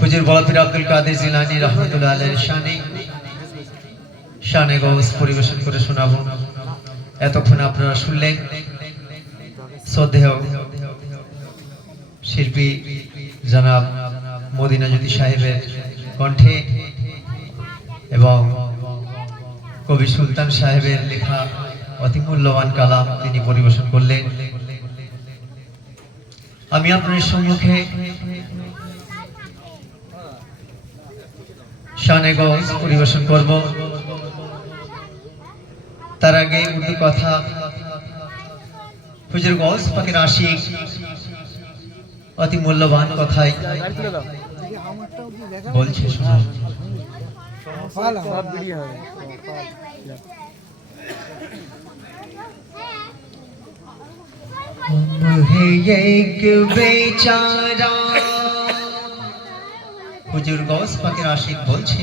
হুজুর বলাপীর আব্দুল কাদের জিলানী রহমতুল্লাহ আলাইহির শানে গৌস পরিবেশন করে শোনাবো। এতক্ষণ আপনারা শুনলেন শ্রদ্ধেয় শিল্পী জনাব মদিনা জ্যোতি সাহেবের কণ্ঠে এবং কবি সুলতান সাহেবের লেখা অতি মূল্যবান কালাম তিনি পরিবেশন করলেন। আমি আপনাদের সম্মুখে শানে গৌস পরিবেশন করব। তার আগে উর্দু কথা হুজুর গৌস পাকের আশিক অতি মূল্যবান কথাই বলছে শোনো। বেচারা হুজুর গৌস পাকের আশিক বলছে,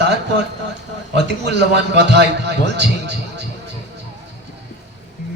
তারপর অতি মূল্যবান কথাই বলছি,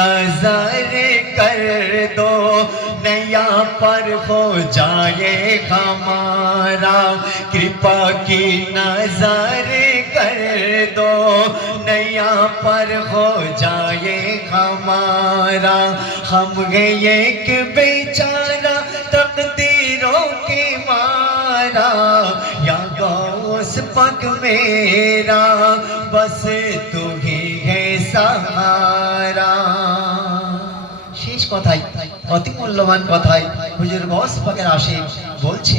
نظر کر دو نیا پر ہو جائے ہمارا کرپا کی نظر کر دو نیا پر ہو جائے ہمارا ہم گئے ایک بیچارہ تقدیروں کے مارا یا غوث پاک میرا بس تو ہی ہے سہارا শেষ কথাই অতি মূল্যবান কথাই হুজুর গৌস পাকের আশিক বলছে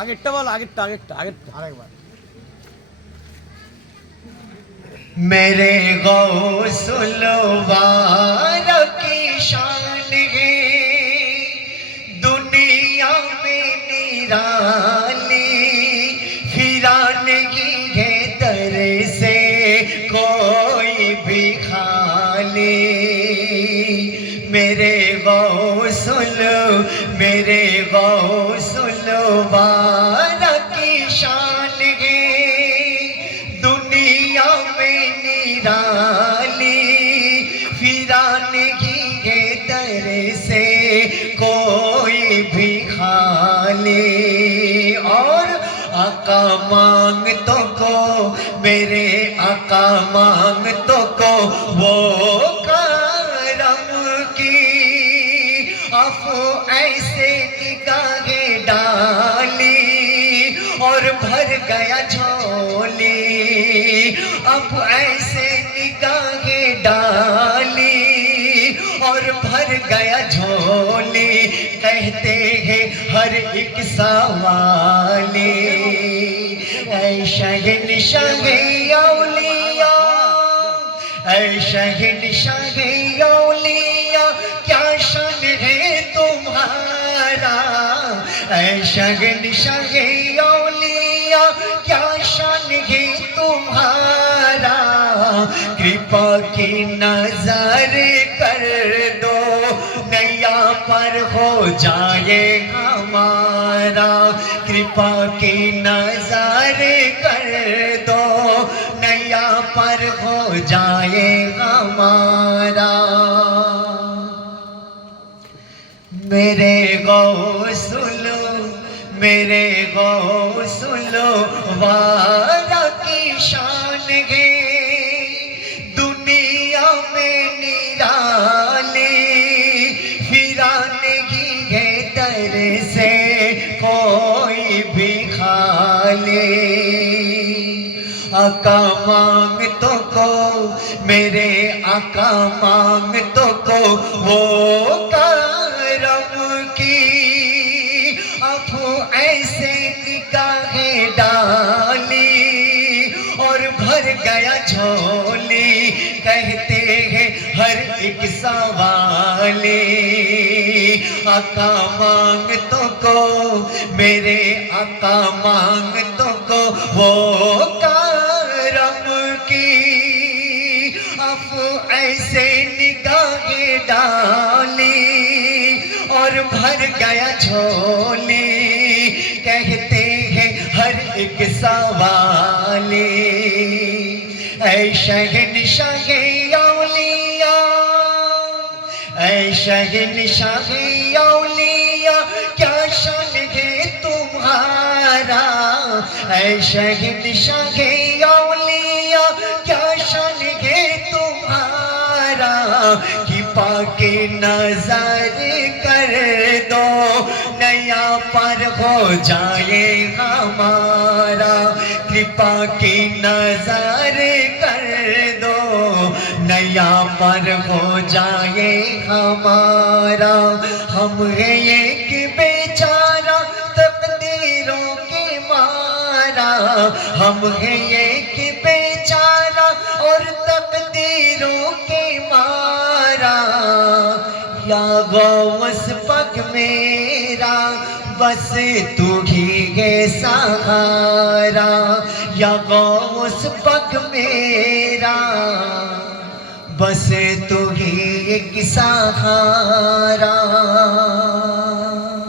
আগেরটা বল আগেরটা আরেকবার میرے غوث الورا کی شان ہے دنیا میں نرالی پھرانے کی ہے در سے کوئی بھی خالی میرے غوث الورا کی شان ہے دنیا میں نرالی پھرانے کی ہے در سے کوئی بھی خالی اور آقا مانگتوں کو میرے آقا مانگتوں کو وہ کرم کی عفو ایسے نگاہیں ڈالی اور بھر گیا جھولی اب ایسے نگاہیں ڈالی اور بھر گیا جھولی کہتے ہیں ہر ایک سوالی اے شہنشاہ اولیاء اے شہنشاہ اولیاء کیا شان ہے تمہارا اے شہنشاہ اولیاء کیا شان ہے تمہارا کرپا کی نظر کر دو نیا پر ہو جائے ہمارا کرپا کی نظر کر دو نیا پر ہو جائے ہمارا میرے غوث الورا کی شان ہے دنیا میں نرالی پھرانے کی ہے در سے کوئی بھی خالی آقا مانگتوں کو میرے آقا مانگتوں کو وہ کرم کی عفو ایسے سوالے آقا مانگتوں کو میرے آقا مانگتوں کو وہ کرم کی افو ایسے نگاہیں ڈالی اور بھر گیا جھولی کہتے ہیں ہر ایک سوالے اے شہنشاہ اولیاء اے شہنشاہ اولیاء کیا شان ہے تمہارا اے شہنشاہ اولیاء کیا شان ہے تمہارا کہ پاک نظر کر دو نیا پر ہو جائے ہمارا کرپا کی نظر کر دو نیا پر ہو جائے ہمارا ہم ہیں ایک بیچارہ تقدیروں کے مارا ہم ہیں ایک بیچارہ اور تقدیروں کے مارا یا غوث پاک میرا بس تو ہی ہے سہارا یا غوث پاک میرا بس تو ہی ایک سہارا